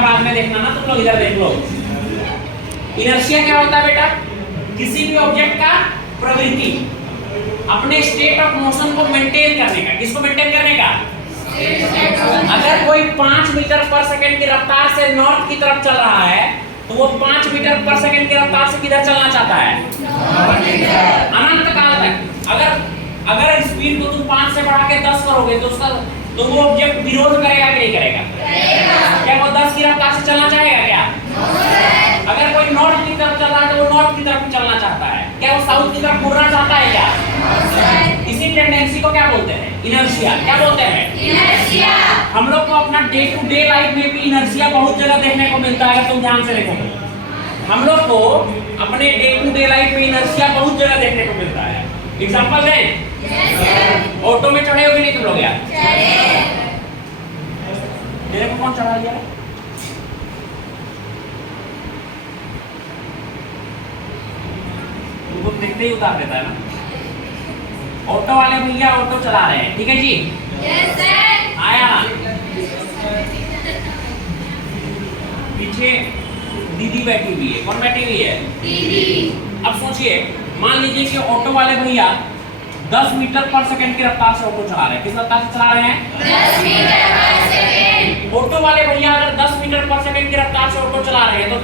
बाद में देखना ना, तुम लोग इधर देख लो। इनर्शिया क्या होता है बेटा? किसी भी ऑब्जेक्ट का प्रवृत्ति अपने स्टेट ऑफ मोशन को मेंटेन करने का। किसको मेंटेन करने का? अगर कोई 5 मीटर पर सेकंड की रफ्तार से नॉर्थ की तरफ चल रहा है तो वो 5 मीटर पर सेकंड की रफ्तार से किधर चलना चाहता है? अनंत काल तक। अगर स्पीड को तुम 5 से बढ़ा के 10 करोगे तो वो ऑब्जेक्ट विरोध करेगा कि नहीं करेगा? क्या वो 10 की रफ्तार से चलना चाहेगा क्या? अगर कोई नॉर्थ की तरफ चल रहा है तो वो नॉर्थ की तरफ चलना चाहता है। क्या वो साउथ की तरफ मुड़ना चाहता है क्या? इसी टेंडेंसी को क्या बोलते हैं? इनर्शिया। क्या बोलते हैं? इनर्शिया। हम लोग को अपना डे टू डे लाइफ में भी इनर्शिया बहुत जगह देखने को मिलता है। अगर तुम ध्यान से देखो, हम लोग को अपने डे टू डे लाइफ में इनर्शिया बहुत जगह देखने को मिलता है। एग्जांपल दें? ऑटो में चढ़े हो कि नहीं तुम लोग? यार मेरे को कौन चढ़ा दिया? तुमको देखते ही उतार देता है ना। ऑटो वाले भैया ऑटो चला रहे हैं, ठीक है जी? Yes sir. आया ना? पीछे दीदी बैठी हुई है। कौन बैठी हुई है? दीदी। अब सोचिए, मान लीजिए कि ऑटो वाले भैया 10 मीटर पर सेकंड की रफ्तार से ऑटो चला रहे हैं। किस रफ्तार से चला रहे हैं? 10 मीटर पर सेकंड। ऑटो वाले भैया अगर 10 मीटर पर सेकंड की रफ्तार से ऑटो चला रहे हैं तो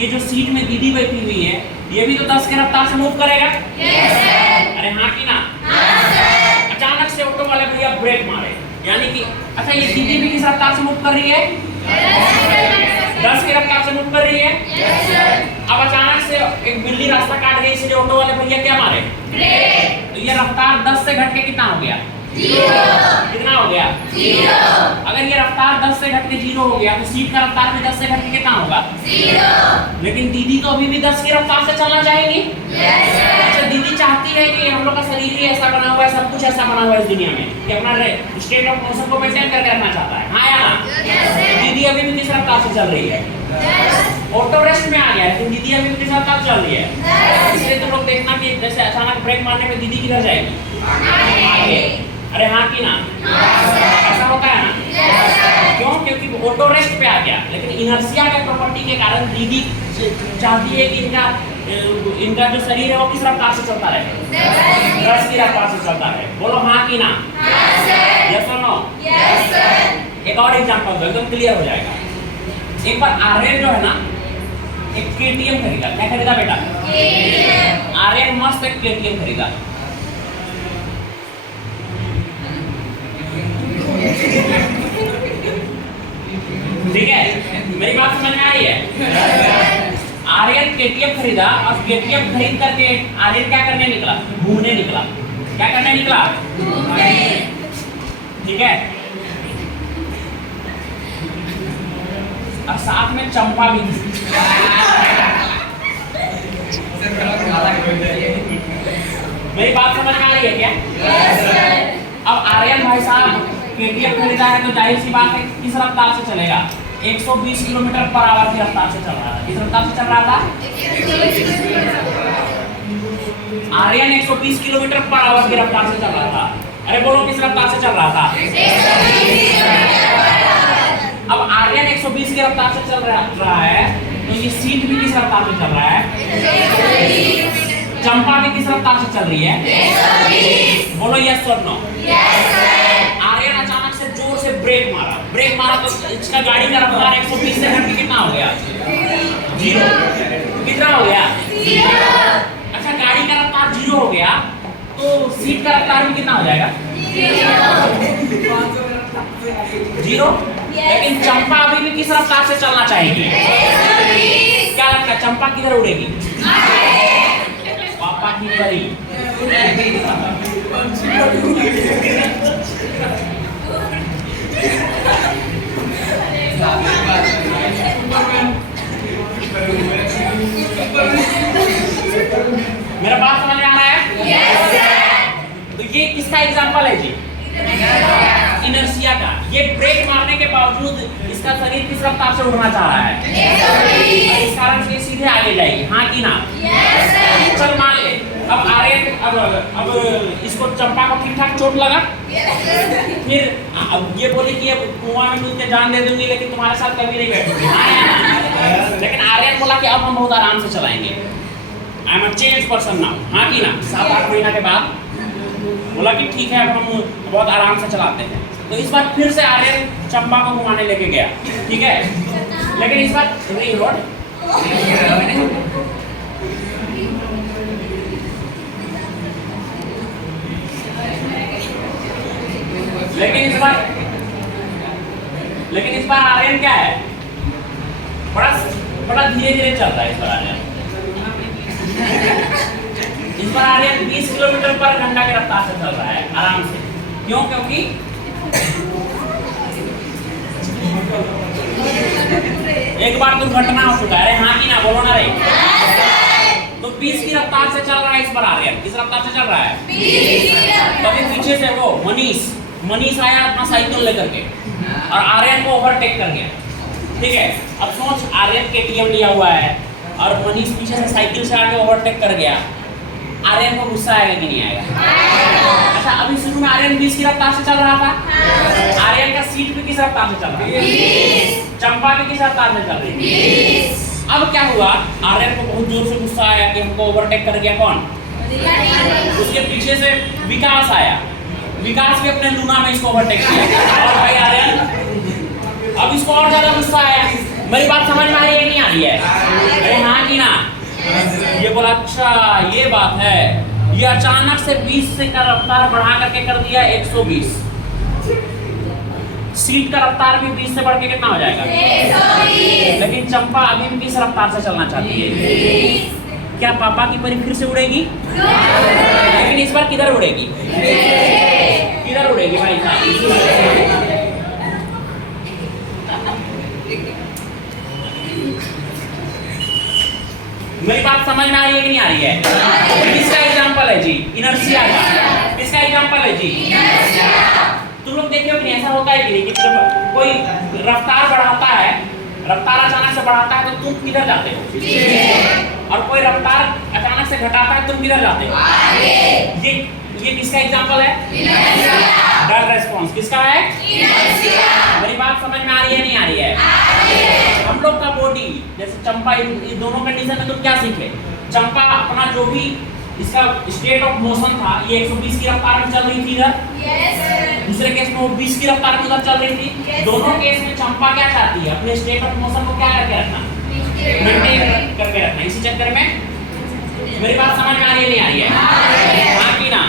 ये जो सीट में दीदी बैठी हुई है ये भी तो 10 की रफ्तार से मूव करेगा। Yes sir. अरे हाँ कि ना? हाँ सर। अचानक से ऑटो वाले भैया ब्रेक मारे, यानी कि अच्छा ये दीदी भी किस रफ्तार से मूव कर रही है? 10 की रफ्तार से मूव कर रही है। Yes sir. अब अचानक से एक बिल्ली रास्ता काट गई, इसलिए ऑटो वाले भैया क्या मारे? ब्रेक। तो ये रफ्तार 10 से घट के कितना हो गया? 0। कितना हो गया? 0। अगर ये रफ्तार 10 से घट के 0 हो गया तो सीट का रफ्तार भी 10 से घट के कितना होगा? 0। लेकिन दीदी तो अभी भी 10 की रफ्तार से चलना चाहेगी। Yes sir. अच्छा दीदी चाहती है कि हम लोग का शरीर ही ऐसा बना हुआ है, सब कुछ ऐसा बना हुआ है इस दुनिया में कि अपना स्टेट ऑफ मोशन को मेंटेन करके रखना चाहता है। हाँ या ना? Yes sir. दीदी अभी भी किस रफ्तार से चल रही है? ऑटो रेस्ट में आ गया है, लेकिन दीदी अभी भी किस रफ्तार से चल रही है? इसलिए तुम लोग देखना कि जैसे अचानक ब्रेक मारने पे दीदी किधर जाएगी? आगे। अरे हाँ कि ना? ऐसा होता है ना? क्यों? क्योंकि ऑटो रेस्ट पे आ गया, लेकिन इनर्शिया के प्रॉपर्टी के कारण दीदी चाहती है कि इनका जो शरीर है वो किस रफ्तार से चलता रहे? 10 की रफ्तार से चलता रहे। बोलो हाँ कि ना? यस और नो? Yes sir. एक और एग्जांपल दो, एकदम क्लियर हो जाएगा। एक बार आर्यन जो है ना एक केटीएम खरीदा। क्या खरीदा बेटा? केटीएम। आर्यन मस्त एक केटीएम खरीदा। ठीक है, मेरी बात समझ में आ रही है? आर्यन केटीएम खरीदा और केटीएम खरीद करके आर्यन क्या करने निकला? घूमने निकला। क्या करने निकला? घूमने। ठीक है, और साथ में चंपा भी थी। मेरी बात समझ में आ रही है क्या? अब आर्यन भाई साहब केटीएम खरीदा है तो जाहिर सी बात है किस रफ्तार से चलेगा? 120 किलोमीटर पर आवर की रफ्तार से चल रहा था। किस रफ्तार से चल रहा था? आर्यन 120 किलोमीटर पर आवर की रफ्तार से चल रहा था। अरे बोलो किस रफ्तार से चल रहा था? अब आर्यन 120 की रफ्तार से चल रहा है तो ये सीट भी किस रफ्तार से चल रहा है? चंपा भी किस रफ्तार से चल रही है? बोलो यस और नो? आर्यन अचानक से जोर से ब्रेक मारा तो इसका गाड़ी का रफ्तार 120 से घट के कितना हो गया? 0। कितना हो गया? 0। अच्छा गाड़ी का रफ्तार 0 हो गया तो सीट का रफ्तार भी कितना हो जाएगा? 0। लेकिन चंपा अभी भी किस रफ्तार से चलना चाहेगी? क्या लगता है चंपा किधर उड़ेगी? पापा की परी। मेरा बात समझ में आ रहा है? तो ये किसका एग्जांपल है जी? इनर्शिया का। ये ब्रेक मारने के बावजूद इसका शरीर किस रफ्तार से उड़ना चाह रहा है? इस कारण से सीधे आगे जाएगी। हाँ कि ना? चल मान ले अब आर्यन अब इसको चंपा को ठीक ठाक चोट लगा। फिर अब ये बोली कि अब कुआं में कूद के जान दे दूंगी लेकिन तुम्हारे साथ कभी नहीं बैठूंगी। लेकिन आर्यन बोला कि अब हम बहुत आराम से चलाएंगे। I am a change person now. हाँ कि ना? 7-8 महीना के बाद बोला कि ठीक है अब हम बहुत आराम से चलाते हैं। तो इस बार फिर से आर्यन चंपा को घुमाने लेके गया, ठीक है। लेकिन इस बार रिंग रोड लेकिन इस बार आर्यन क्या है, बड़ा धीरे धीरे चलता है इस बार आर्यन। इस बार आर्यन 20 किलोमीटर पर घंटा की रफ्तार से चल रहा है आराम से। क्यों? क्योंकि एक बार दुर्घटना हो चुका है। अरे हाँ कि ना? बोलो ना रे। तो 20 की रफ्तार से चल रहा है इस बार आर्यन। किस रफ्तार से चल रहा है? 20। तभी पीछे से वो मनीष आया अपना साइकिल लेकर के और आर्यन को ओवरटेक कर गया, ठीक है। अब सोच, आर्यन केटीएम लिया हुआ है और मनीष पीछे से साइकिल से आके ओवरटेक कर गया। आर्यन को गुस्सा आएगा कि नहीं आएगा? अच्छा, अभी शुरू में आर्यन 20 की रफ्तार से चल रहा था। आर्यन का सीट भी किस रफ्तार से चल रहा है? 20। चंपा भी किस रफ्तार से चल रही है? 20। अब क्या हुआ, आर्यन को बहुत जोर से गुस्सा आया कि हमको ओवरटेक कर गया कौन? उसके पीछे से विकास आया। विकास भी अपने लूना में इसको ओवरटेक किया और भाई आर्यन अब इसको और ज्यादा गुस्सा आया। मेरी बात समझ में आ रही है नहीं आ रही है? अरे हाँ कि ना? ये बोला अच्छा ये बात है। ये अचानक से 20 से का रफ्तार बढ़ा करके कर दिया 120। सीट का रफ्तार भी 20 से बढ़ के कितना हो जाएगा? 120। लेकिन चंपा अभी भी किस रफ्तार से चलना चाहती है? क्या पापा की परी फिर से उड़ेगी? लेकिन इस बार किधर उड़ेगी? किधर उड़ेगी भाई साहब? मेरी बात समझ में आ रही है कि नहीं आ रही है? किसका एग्जांपल है जी? इनर्शिया का। किसका एग्जांपल है जी? तुम लोग देखिए कि नहीं, ऐसा होता है कि नहीं कि जब कोई रफ्तार बढ़ाता है, रफ्तार अचानक से बढ़ाता है तो तुम किधर जाते हो? और कोई रफ्तार अचानक से घटाता है तुम किधर जाते हो? ये किसका एग्जांपल है? डर रेस्पॉन्स। किसका है? मेरी बात समझ में आ रही है नहीं आ रही है? हम लोग का बॉडी जैसे चंपा, इन दोनों कंडीशन में तुम क्या सीखे? चंपा अपना जो भी इसका स्टेट ऑफ मोशन था, ये 120 की रफ्तार में चल रही थी इधर। दूसरे केस में वो 20 की रफ्तार में उधर चल रही थी। दोनों केस में चंपा क्या चाहती है? अपने स्टेट ऑफ मोशन को क्या करके रखना? मेंटेन करके रखना। इसी चक्कर में मेरी बात समझ में आ रही है नहीं आ रही है? हाँ कि ना?